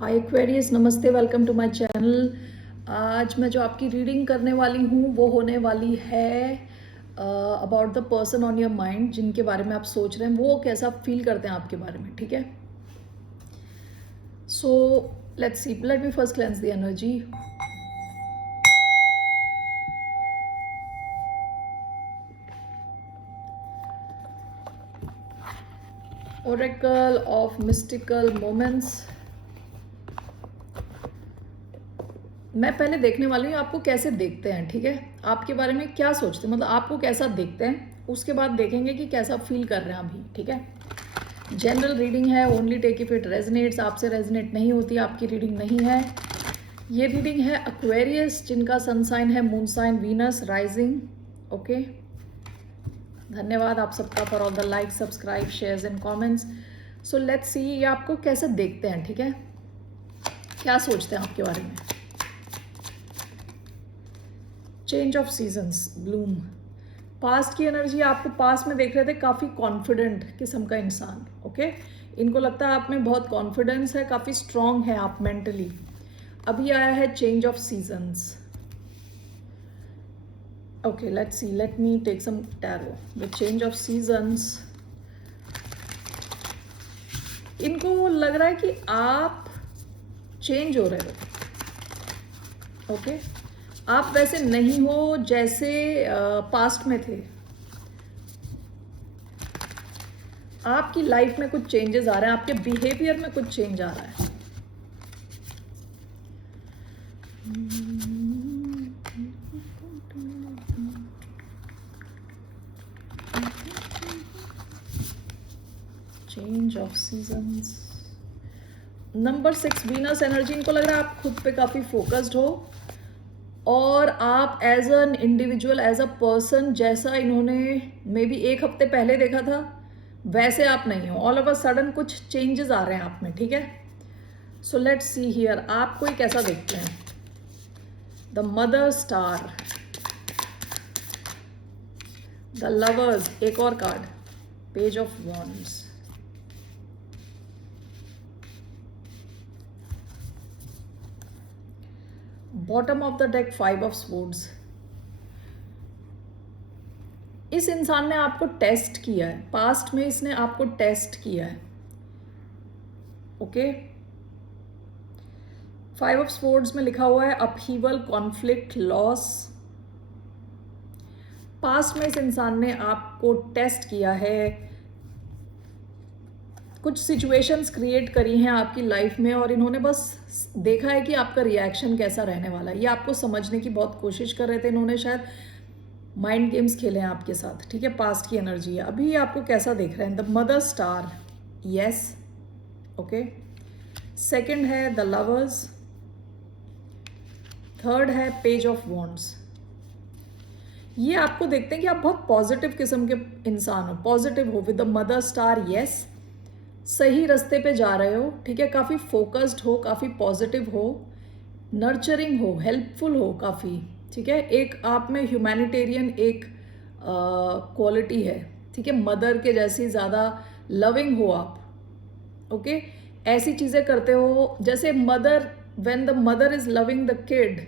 हाय Aquarius, नमस्ते, welcome to my channel. आज मैं जो आपकी रीडिंग करने वाली हूँ वो होने वाली है about the person on your mind, जिनके बारे में आप सोच रहे हैं वो कैसा फील करते हैं आपके बारे में। ठीक है, सो let's see, let me first cleanse the energy. Oracle of mystical moments. मैं पहले देखने वाली हूँ आपको कैसे देखते हैं। ठीक है, आपके बारे में क्या सोचते हैं, मतलब आपको कैसा देखते हैं, उसके बाद देखेंगे कि कैसा फील कर रहे हैं अभी। ठीक है, जनरल रीडिंग है, only take if it resonates. आपसे रेजनेट नहीं होती, आपकी रीडिंग नहीं है। ये रीडिंग है एक्वेरियस, जिनका सन साइन है moon sign Venus rising. Okay, धन्यवाद आप सबका for all the like, subscribe, shares and comments. So let's see ये आपको कैसे देखते हैं। ठीक है, क्या सोचते हैं आपके बारे में। Change of seasons, Bloom. Past की एनर्जी, आपको पास्ट में देख रहे थे काफ़ी कॉन्फिडेंट किस्म का इंसान। ओके, इनको लगता है आप में बहुत कॉन्फिडेंस है, काफ़ी स्ट्रांग है आप मेंटली। अभी आया है change of seasons. Okay, let's see, let me take some tarot. The change of seasons, इनको लग रहा है कि आप चेंज हो रहे हो। ओके, आप वैसे नहीं हो जैसे पास्ट में थे। आपकी लाइफ में कुछ चेंजेस आ रहे हैं, आपके बिहेवियर में कुछ चेंज आ रहा है। Change of seasons, number 6 Venus energy. इनको लग रहा है आप खुद पे काफ़ी फोकस्ड हो और आप as an individual, as a person, जैसा इन्होंने मे बी एक हफ्ते पहले देखा था वैसे आप नहीं हो। ऑल ऑफ अ सडन कुछ चेंजेस आ रहे हैं आप में। ठीक है, सो लेट्स सी हियर आपको ही कैसा देखते हैं। The mother star, the lovers, एक और card, page of wands, bottom of the deck, 5 of swords. इस इंसान ने आपको टेस्ट किया है, पास्ट में इसने आपको टेस्ट किया है। ओके, 5 ऑफ स्वॉर्ड्स में लिखा हुआ है अपहीवल, कॉन्फ्लिक्ट, लॉस। पास्ट में इस इंसान ने आपको टेस्ट किया है, कुछ सिचुएशंस क्रिएट करी हैं आपकी लाइफ में और इन्होंने बस देखा है कि आपका रिएक्शन कैसा रहने वाला है। ये आपको समझने की बहुत कोशिश कर रहे थे, इन्होंने शायद माइंड गेम्स खेले हैं आपके साथ। ठीक है, पास्ट की एनर्जी है। अभी आपको कैसा देख रहे हैं। The mother star, yes. Okay, second है द लवर्स, थर्ड है पेज ऑफ वॉन्ड्स। ये आपको देखते हैं कि आप बहुत पॉजिटिव किस्म के इंसान हो, पॉजिटिव हो। With the mother star, yes, सही रास्ते पे जा रहे हो। ठीक है, काफ़ी फोकस्ड हो, काफ़ी पॉजिटिव हो, नर्चरिंग हो, हेल्पफुल हो काफ़ी। ठीक है, एक आप में ह्यूमैनिटेरियन एक क्वालिटी है। ठीक है, मदर के जैसी ज़्यादा लविंग हो आप। ओके, ऐसी चीज़ें करते हो जैसे mother, when the mother is loving the kid,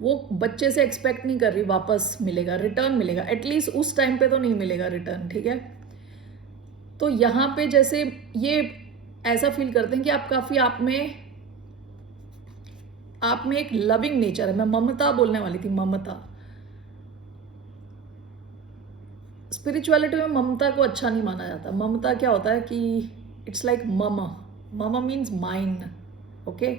वो बच्चे से एक्सपेक्ट नहीं कर रही वापस मिलेगा, रिटर्न मिलेगा। एटलीस्ट उस टाइम पे तो नहीं मिलेगा रिटर्न। ठीक है, तो यहाँ पे जैसे ये ऐसा फील करते हैं कि आप काफ़ी आप में एक लविंग नेचर है। मैं ममता बोलने वाली थी, ममता। स्पिरिचुअलिटी में ममता को अच्छा नहीं माना जाता। ममता क्या होता है कि it's like mama, mama means mine. Okay,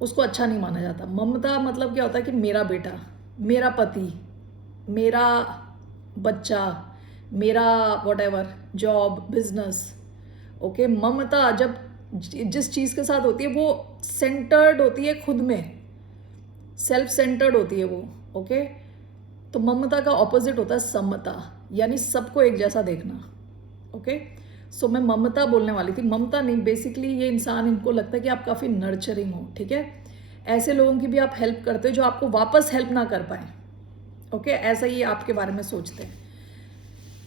उसको अच्छा नहीं माना जाता। ममता मतलब क्या होता है कि मेरा बेटा, मेरा पति, मेरा बच्चा, मेरा वॉटेवर, जॉब, बिजनेस। ओके, ममता जब जिस चीज़ के साथ होती है वो सेंटर्ड होती है, खुद में सेल्फ सेंटर्ड होती है वो। ओके, तो ममता का ऑपोजिट होता है समता, यानी सबको एक जैसा देखना। ओके, सो मैं ममता बोलने वाली थी, ममता नहीं। बेसिकली ये इंसान, इनको लगता है कि आप काफ़ी नर्चरिंग हो। ठीक है, ऐसे लोगों की भी आप हेल्प करते हो जो आपको वापस हेल्प ना कर पाए। ओके, ऐसा ही आपके बारे में सोचते हैं।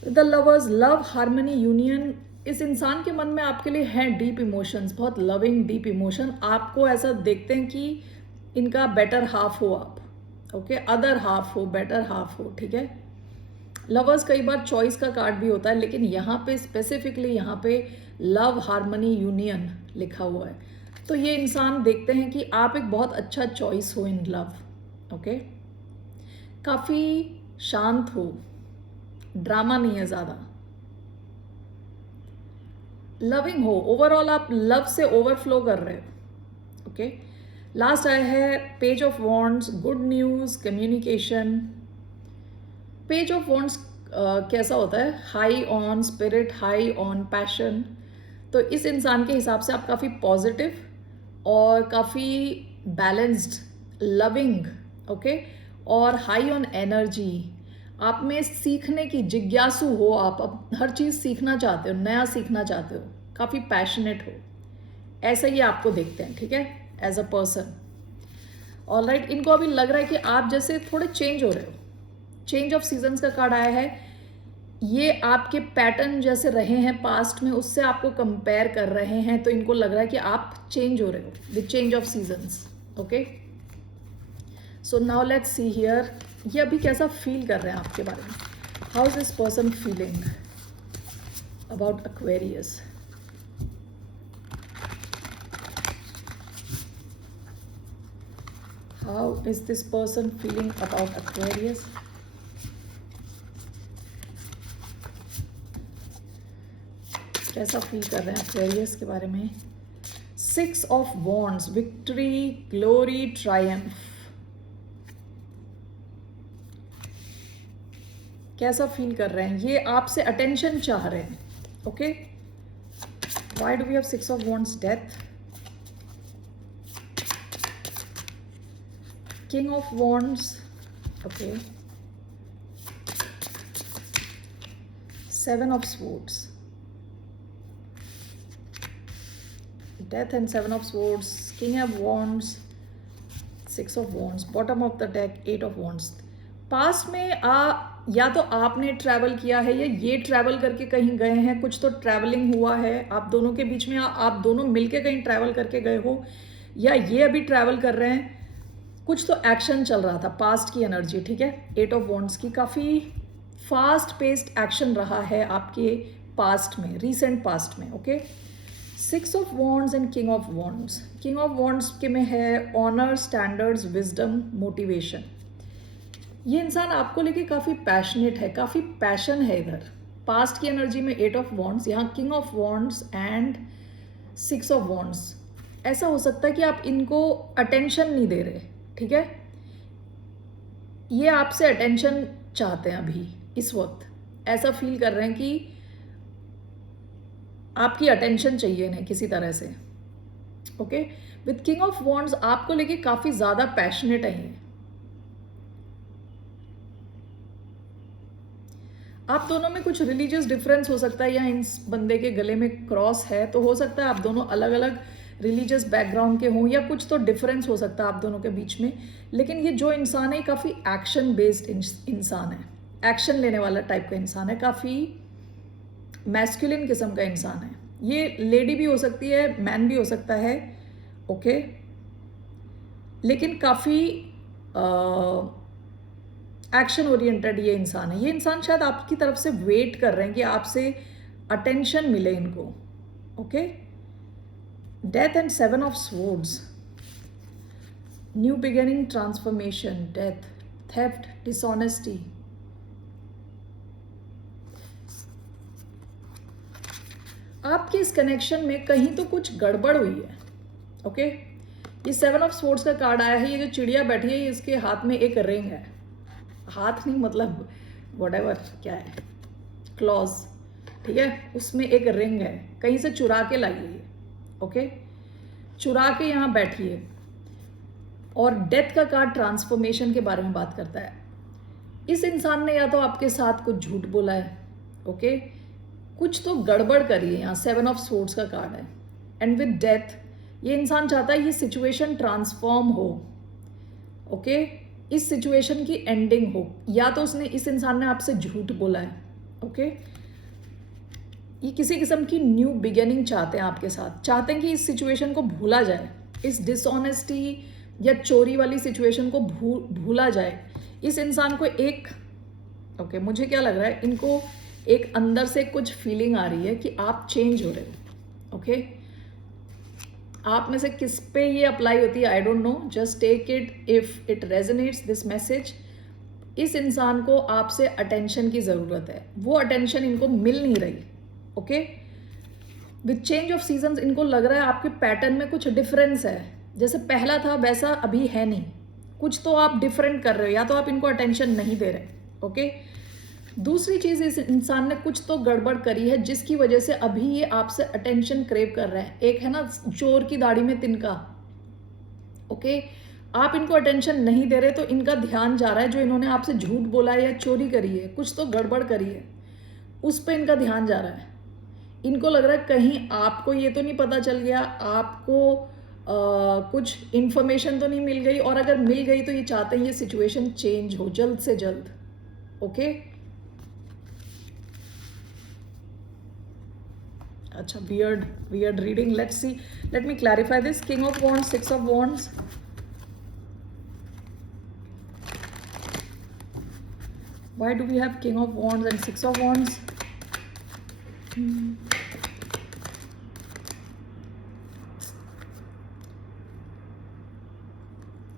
The lovers, love, harmony, union, इस इंसान के मन में आपके लिए हैं डीप इमोशंस, बहुत लविंग डीप इमोशन। आपको ऐसा देखते हैं कि इनका बेटर हाफ हो आप, ओके, अदर हाफ हो, बेटर हाफ हो, ठीक है। लवर्स कई बार चॉइस का कार्ड भी होता है, लेकिन यहाँ पे स्पेसिफिकली यहाँ पे लव हार्मनी यूनियन लिखा हुआ है। तो ये इंसान देखते हैं कि आप एक बहुत अच्छा चॉइस हो इन लव, ओके। काफ़ी शांत हो, ड्रामा नहीं है ज़्यादा, लविंग हो, ओवरऑल आप लव से ओवरफ्लो कर रहे हो, ओके। लास्ट आया है page of wands, good news, communication. Page of wands कैसा होता है? High on spirit, high on passion. तो इस इंसान के हिसाब से आप काफ़ी पॉजिटिव और काफ़ी बैलेंस्ड, लविंग, ओके, और हाई ऑन एनर्जी। आप में सीखने की जिज्ञासु हो, आप अब हर चीज़ सीखना चाहते हो, नया सीखना चाहते हो, काफ़ी पैशनेट हो, ऐसा ही आपको देखते हैं, ठीक है, एज अ पर्सन। ऑलराइट, इनको अभी लग रहा है कि आप जैसे थोड़े चेंज हो रहे हो। चेंज ऑफ सीजन्स का कार्ड आया है। ये आपके पैटर्न जैसे रहे हैं पास्ट में, उससे आपको कंपेयर कर रहे हैं, तो इनको लग रहा है कि आप चेंज हो रहे हो, the change of seasons, okay. So now let's see here, ये अभी कैसा फील कर रहे हैं आपके बारे में। How is this person feeling about Aquarius? How is this person feeling about Aquarius? कैसा फील कर रहे हैं Aquarius के बारे में? 6 of Wands, victory, glory, triumph. कैसा फील कर रहे हैं? ये आपसे अटेंशन चाह रहे हैं, okay. Why do we have 6 of Wands? Death. King of Wands, okay. 7 of Swords. Death and 7 of Swords, King of Wands, 6 of Wands, bottom of the deck, 8 of Wands. Past में या तो आपने travel किया है या ये travel करके कहीं गए हैं, कुछ तो ट्रैवलिंग हुआ है आप दोनों के बीच में, आप दोनों मिलके कहीं ट्रैवल करके गए हो, या ये अभी ट्रैवल कर रहे हैं, कुछ तो एक्शन चल रहा था, पास्ट की एनर्जी, ठीक है। 8 ऑफ वॉन्ड्स की काफ़ी फास्ट पेस्ड एक्शन रहा है आपके पास्ट में, रीसेंट पास्ट में, okay. 6 of wands and king of wands. King of wands के में है ऑनर, स्टैंडर्ड्स, विजडम, मोटिवेशन। ये इंसान आपको लेके काफ़ी पैशनेट है, काफ़ी पैशन है इधर। पास्ट की एनर्जी में 8 ऑफ वॉन्ड्स, यहाँ king of wands and 6 of wands. ऐसा हो सकता है कि आप इनको अटेंशन नहीं दे रहे, ठीक है। ये आपसे अटेंशन चाहते हैं अभी इस वक्त, ऐसा फील कर रहे हैं कि आपकी अटेंशन चाहिए इन्हें किसी तरह से, okay. With king of wands आपको लेके काफ़ी ज़्यादा पैशनेट है ये। आप दोनों में कुछ रिलीजियस डिफरेंस हो सकता है, या इस बंदे के गले में क्रॉस है, तो हो सकता है आप दोनों अलग अलग रिलीजियस बैकग्राउंड के हों, या कुछ तो डिफरेंस हो सकता है आप दोनों के बीच में। लेकिन ये जो इंसान है काफ़ी एक्शन बेस्ड इंसान है, एक्शन लेने वाला टाइप का इंसान है, काफ़ी मैस्कुलिन किस्म का इंसान है। ये लेडी भी हो सकती है, मैन भी हो सकता है, ओके। लेकिन काफ़ी एक्शन ओरिएंटेड ये इंसान है। ये इंसान शायद आपकी तरफ से वेट कर रहे हैं कि आपसे अटेंशन मिले इनको, okay. Death and 7 of swords, new beginning, transformation, death, theft, dishonesty. आपके इस कनेक्शन में कहीं तो कुछ गड़बड़ हुई है, ओके। ये 7 ऑफ स्वॉर्ड्स का कार्ड आया है। ये जो चिड़िया बैठी है, इसके हाथ में एक रिंग है, हाथ नहीं मतलब व्हाटएवर क्या है, क्लॉज, ठीक है, उसमें एक रिंग है, कहीं से चुरा के लाई है, ओके, चुरा के यहाँ बैठी है। और डेथ का कार्ड ट्रांसफॉर्मेशन के बारे में बात करता है। इस इंसान ने या तो आपके साथ कुछ झूठ बोला है, ओके, कुछ तो गड़बड़ करी है। यहाँ 7 ऑफ स्वॉर्ड्स का कार्ड है। एंड विद डेथ ये इंसान चाहता है ये सिचुएशन ट्रांसफॉर्म हो, ओके, इस सिचुएशन की एंडिंग हो। या तो इस इंसान ने आपसे झूठ बोला है, ओके। ये किसी किस्म की न्यू बिगिनिंग चाहते हैं आपके साथ, चाहते हैं कि इस सिचुएशन को भूला जाए, इस डिसऑनेस्टी या चोरी वाली सिचुएशन को भूला जाए। इस इंसान को एक मुझे क्या लग रहा है, इनको एक अंदर से कुछ फीलिंग आ रही है कि आप चेंज हो रहे हो। आप में से किस पे ये अप्लाई होती है I don't know, just take it if it resonates this message. इस इंसान को आपसे अटेंशन की ज़रूरत है, वो अटेंशन इनको मिल नहीं रही। विथ चेंज ऑफ सीजन्स इनको लग रहा है आपके पैटर्न में कुछ डिफरेंस है, जैसे पहला था वैसा अभी है नहीं, कुछ तो आप डिफरेंट कर रहे हो, या तो आप इनको अटेंशन नहीं दे रहे। दूसरी चीज़, इस इंसान ने कुछ तो गड़बड़ करी है जिसकी वजह से अभी ये आपसे अटेंशन क्रेव कर रहे हैं। एक है ना चोर की दाढ़ी में तिनका। आप इनको अटेंशन नहीं दे रहे तो इनका ध्यान जा रहा है, जो इन्होंने आपसे झूठ बोला है या चोरी करी है, कुछ तो गड़बड़ करी है, उस पर इनका ध्यान जा रहा है। इनको लग रहा है कहीं आपको ये तो नहीं पता चल गया, आपको कुछ इन्फॉर्मेशन तो नहीं मिल गई, और अगर मिल गई तो ये चाहते हैं ये सिचुएशन चेंज हो जल्द से जल्द। अच्छा, weird reading. Let's see. Let me clarify this. King of Wands, Six of Wands. Why do we have King of Wands and Six of Wands?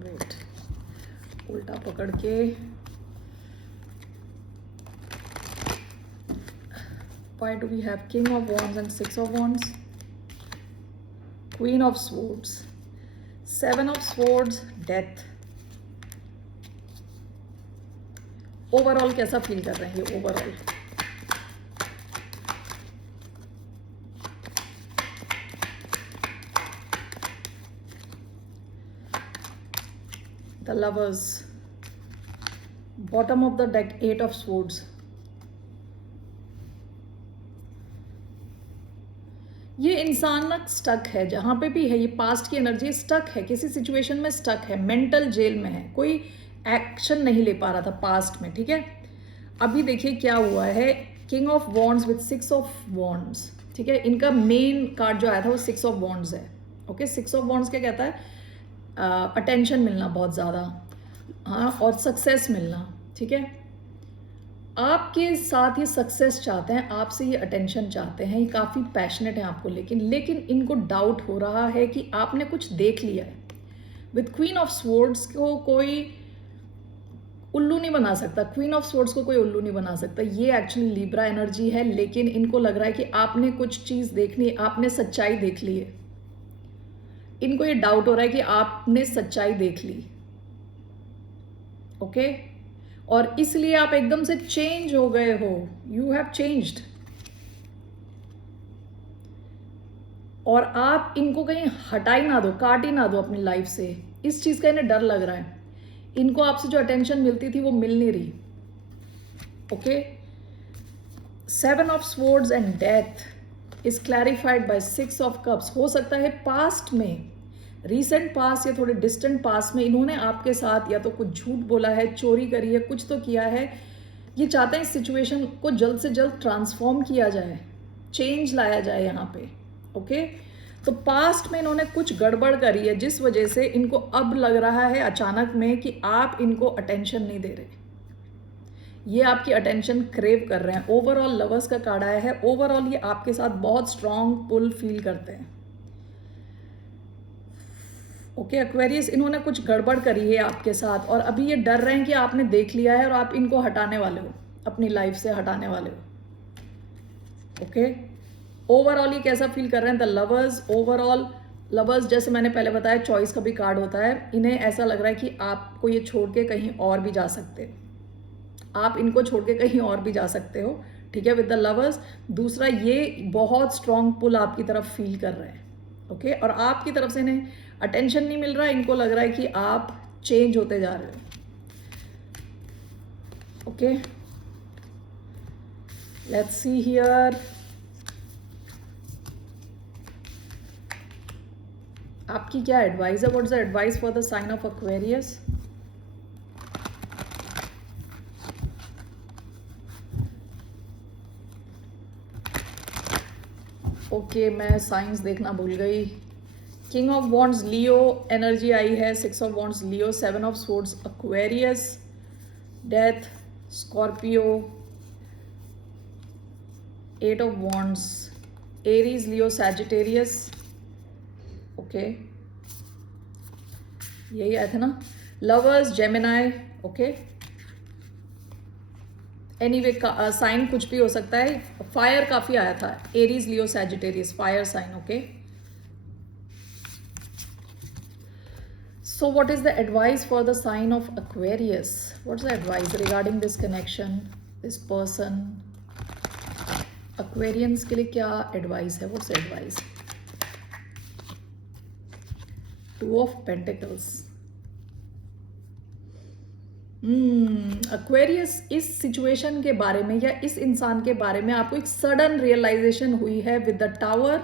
Wait. उल्टा पकड़ के why do we have King of Wands and Six of Wands? Queen of Swords, Seven of Swords, Death. Overall कैसा feel कर रहे हैं ये overall? The Lovers, bottom of the deck, Eight of Swords. ये इंसान ना स्टक है, जहाँ पे भी है ये पास्ट की एनर्जी, स्टक है, किसी सिचुएशन में स्टक है, मेंटल जेल में है, कोई एक्शन नहीं ले पा रहा था पास्ट में। ठीक है, अभी देखिए क्या हुआ है, king of wands with six of wands. ठीक है, इनका मेन कार्ड जो आया था वो सिक्स ऑफ वॉन्ड्स है। सिक्स ऑफ वॉन्ड्स क्या कहता है? अटेंशन मिलना बहुत ज़्यादा, हाँ, और सक्सेस मिलना। ठीक है, आपके साथ ये सक्सेस चाहते हैं, आपसे ये अटेंशन चाहते हैं, ये काफ़ी पैशनेट हैं आपको, लेकिन इनको डाउट हो रहा है कि आपने कुछ देख लिया है। विथ क्वीन ऑफ स्वॉर्ड्स को कोई उल्लू नहीं बना सकता, क्वीन ऑफ स्वॉर्ड्स को कोई उल्लू नहीं बना सकता। ये एक्चुअली लिब्रा एनर्जी है, लेकिन इनको लग रहा है कि आपने कुछ चीज़ देखनी, आपने सच्चाई देख ली है। इनको ये डाउट हो रहा है कि आपने सच्चाई देख ली। और इसलिए आप एकदम से चेंज हो गए हो, यू हैव चेंज्ड। और आप इनको कहीं हटा ही ना दो, काट ही ना दो अपनी लाइफ से, इस चीज का इन्हें डर लग रहा है। इनको आपसे जो अटेंशन मिलती थी वो मिल नहीं रही। Seven of swords and death is clarified by six of cups. हो सकता है पास्ट में, रीसेंट पास या थोड़े डिस्टेंट पास में इन्होंने आपके साथ या तो कुछ झूठ बोला है, चोरी करी है, कुछ तो किया है। ये चाहते हैं इस सिचुएशन को जल्द से जल्द ट्रांसफॉर्म किया जाए, चेंज लाया जाए यहाँ पे। तो पास्ट में इन्होंने कुछ गड़बड़ करी है, जिस वजह से इनको अब लग रहा है अचानक में कि आप इनको अटेंशन नहीं दे रहे, ये आपकी अटेंशन क्रेव कर रहे हैं। ओवरऑल लवर्स का कार्ड आया है, ओवरऑल ये आपके साथ बहुत स्ट्रॉन्ग पुल फील करते हैं। एक्वेरियस, इन्होंने कुछ गड़बड़ करी है आपके साथ, और अभी ये डर रहे हैं कि आपने देख लिया है और आप इनको हटाने वाले हो, अपनी लाइफ से हटाने वाले हो। ओवरऑल ये कैसा फील कर रहे हैं? द लवर्स, ओवरऑल लवर्स, जैसे मैंने पहले बताया चॉइस का भी कार्ड होता है, इन्हें ऐसा लग रहा है कि आपको ये छोड़ के कहीं और भी जा सकते, आप इनको छोड़ के कहीं और भी जा सकते हो। ठीक है, विद द लवर्स। दूसरा, ये बहुत स्ट्रॉन्ग पुल आपकी तरफ फील कर रहे हैं। और आपकी तरफ से इन्हें अटेंशन नहीं मिल रहा है, इनको लग रहा है कि आप चेंज होते जा रहे हो। लेट्स सी हियर, आपकी क्या एडवाइस है? What is the advice for the sign of Aquarius? Okay, मैं साइंस देखना भूल गई। King of wands Leo energy आई है, 6 of wands Leo, 7 of swords Aquarius, death Scorpio, 8 of wands Aries Leo Sagittarius. Okay, यही आया था ना, lovers Gemini. Okay, anyway sign कुछ भी हो सकता है। फायर काफी आया था, Aries Leo Sagittarius, fire sign. Okay, so what is the advice for the sign of Aquarius? What's the advice regarding this connection, this person? Aquarians के लिए क्या advice है? What's the advice? 2 of Pentacles. Aquarius इस situation के बारे में या इस इंसान के बारे में आपको एक सडन रियलाइजेशन हुई है with the tower.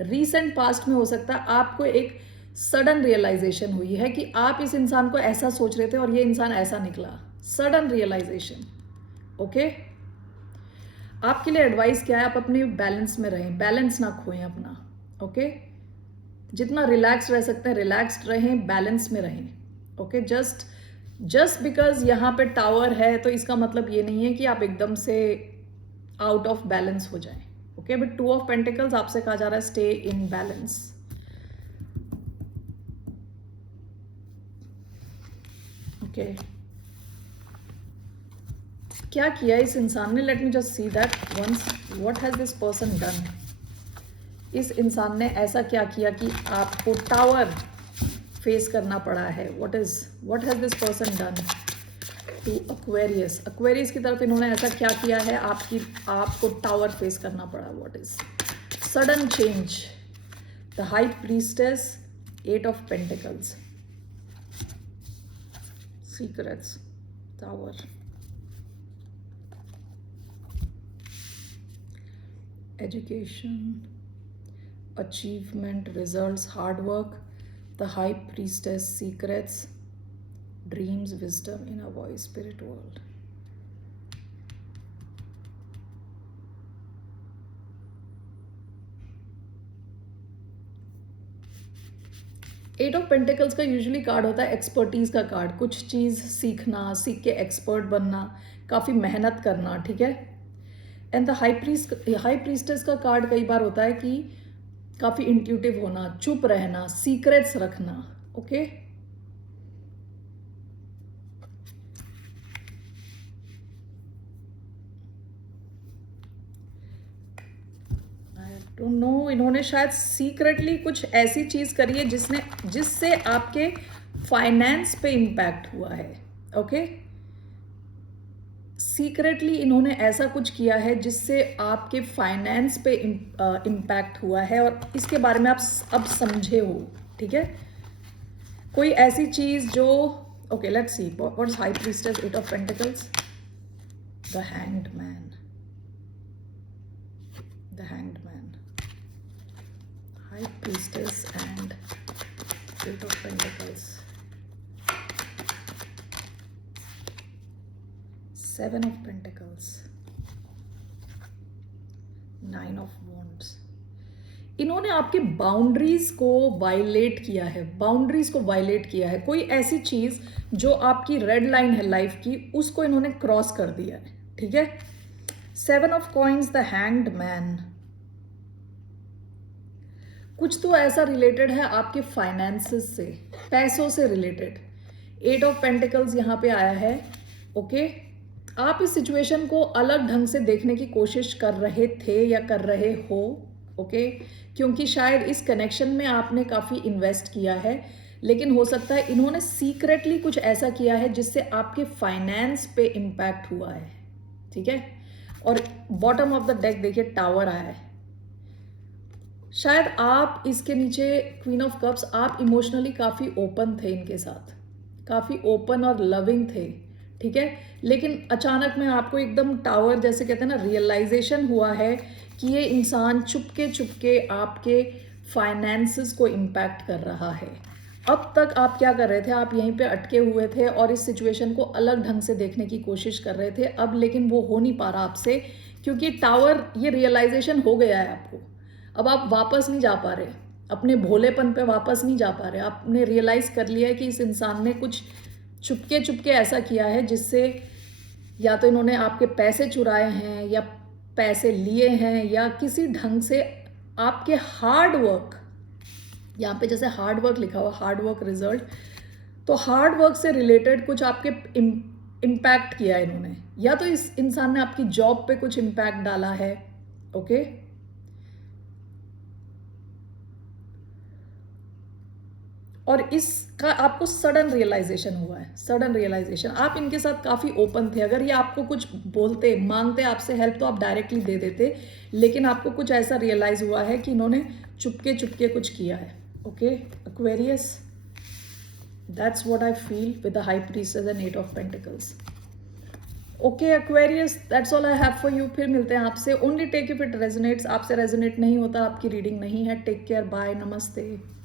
Recent past में हो सकता है आपको एक सडन रियलाइजेशन हुई है कि आप इस इंसान को ऐसा सोच रहे थे और ये इंसान ऐसा निकला। Sudden realisation. ओके, आपके लिए एडवाइस क्या है? आप अपने बैलेंस में रहें, बैलेंस ना खोएं अपना। ओके, जितना रिलैक्स रह सकते हैं रिलैक्स्ड रहें, बैलेंस में रहें। ओके, जस्ट बिकॉज यहाँ पे टावर है तो इसका मतलब ये नहीं है कि आप एकदम से आउट ऑफ बैलेंस हो जाएं। ओके, बट 2 ऑफ पेंटिकल्स आपसे कहा जा रहा है स्टे इन बैलेंस। ओके, क्या किया इस इंसान ने? Let me just see that once. What has this person done? इस इंसान ने ऐसा क्या किया कि आपको टावर फेस करना पड़ा है? What has this person done to Aquarius? Aquarius की तरफ इन्होंने ऐसा क्या किया है आपको टावर फेस करना पड़ा? What is sudden change? The high priestess, 8 of pentacles, secrets, tower, education, achievement, results, hard work, the high priestess, secrets, dreams, wisdom, inner voice, spirit world. Eight of pentacles का usually card होता है expertise का card, कुछ चीज़ सीखना, सीख के expert बनना, काफ़ी मेहनत करना। ठीक है, एंड द हाई प्रीस्टेस का कार्ड कई बार होता है कि काफ़ी इंट्यूटिव होना, चुप रहना, सीक्रेट्स रखना। ओके, आई डोंट नो, इन्होंने शायद सीक्रेटली कुछ ऐसी चीज़ करी है जिससे आपके फाइनेंस पे इम्पैक्ट हुआ है। ओके, सीक्रेटली इन्होंने ऐसा कुछ किया है जिससे आपके फाइनेंस पे इम्पैक्ट हुआ है और इसके बारे में आप अब समझे हो। ठीक है, कोई ऐसी चीज जो okay, let's see what's high priestess, 8 of pentacles, the hanged man, high priestess and 8 of pentacles, 7 of Pentacles, 9 of Wands। इन्होंने आपके बाउंड्रीज को वायलेट किया है। कोई ऐसी चीज जो आपकी रेड लाइन है लाइफ की, उसको इन्होंने क्रॉस कर दिया है। ठीक है, 7 of Coins, the hanged man. कुछ तो ऐसा रिलेटेड है आपके फाइनेंसेस से, पैसों से रिलेटेड। 8 of Pentacles यहाँ पे आया है। ओके, आप इस सिचुएशन को अलग ढंग से देखने की कोशिश कर रहे थे या कर रहे हो। ओके, क्योंकि शायद इस कनेक्शन में आपने काफ़ी इन्वेस्ट किया है, लेकिन हो सकता है इन्होंने सीक्रेटली कुछ ऐसा किया है जिससे आपके फाइनेंस पे इम्पैक्ट हुआ है। ठीक है, और बॉटम ऑफ द डेक देखिए टावर आया है। शायद आप इसके नीचे क्वीन ऑफ कप्स, आप इमोशनली काफ़ी ओपन थे इनके साथ, काफ़ी ओपन और लविंग थे। ठीक है, लेकिन अचानक में आपको एकदम टावर जैसे कहते हैं ना, रियलाइजेशन हुआ है कि ये इंसान चुपके आपके फाइनेंसेस को इम्पैक्ट कर रहा है। अब तक आप क्या कर रहे थे? आप यहीं पे अटके हुए थे और इस सिचुएशन को अलग ढंग से देखने की कोशिश कर रहे थे। अब लेकिन वो हो नहीं पा रहा आपसे, क्योंकि टावर, ये रियलाइजेशन हो गया है आपको। अब आप वापस नहीं जा पा रहे, अपने भोलेपन पे वापस नहीं जा पा रहे। आपने रियलाइज़ कर लिया है कि इस इंसान ने कुछ चुपके-चुपके ऐसा किया है जिससे या तो इन्होंने आपके पैसे चुराए हैं या पैसे लिए हैं या किसी ढंग से आपके हार्ड वर्क, यहाँ पे जैसे हार्ड वर्क लिखा हुआ, हार्ड वर्क रिजल्ट, तो हार्ड वर्क से रिलेटेड कुछ आपके इम्पैक्ट किया है इन्होंने, या तो इस इंसान ने आपकी जॉब पे कुछ इम्पैक्ट डाला है। ओके, और इसका आपको सडन रियलाइजेशन हुआ है, सडन रियलाइजेशन। आप इनके साथ काफ़ी ओपन थे, अगर ये आपको कुछ बोलते, मांगते आपसे हेल्प तो आप डायरेक्टली दे देते, लेकिन आपको कुछ ऐसा रियलाइज़ हुआ है कि इन्होंने चुपके चुपके कुछ किया है। Okay Aquarius, that's what I feel with the high priestess and 8 of pentacles. Okay Aquarius, that's all I have for you. फिर मिलते हैं आपसे। Only take if it resonates. आपसे रेजोनेट नहीं होता, आपकी रीडिंग नहीं है। टेक केयर, बाय, नमस्ते।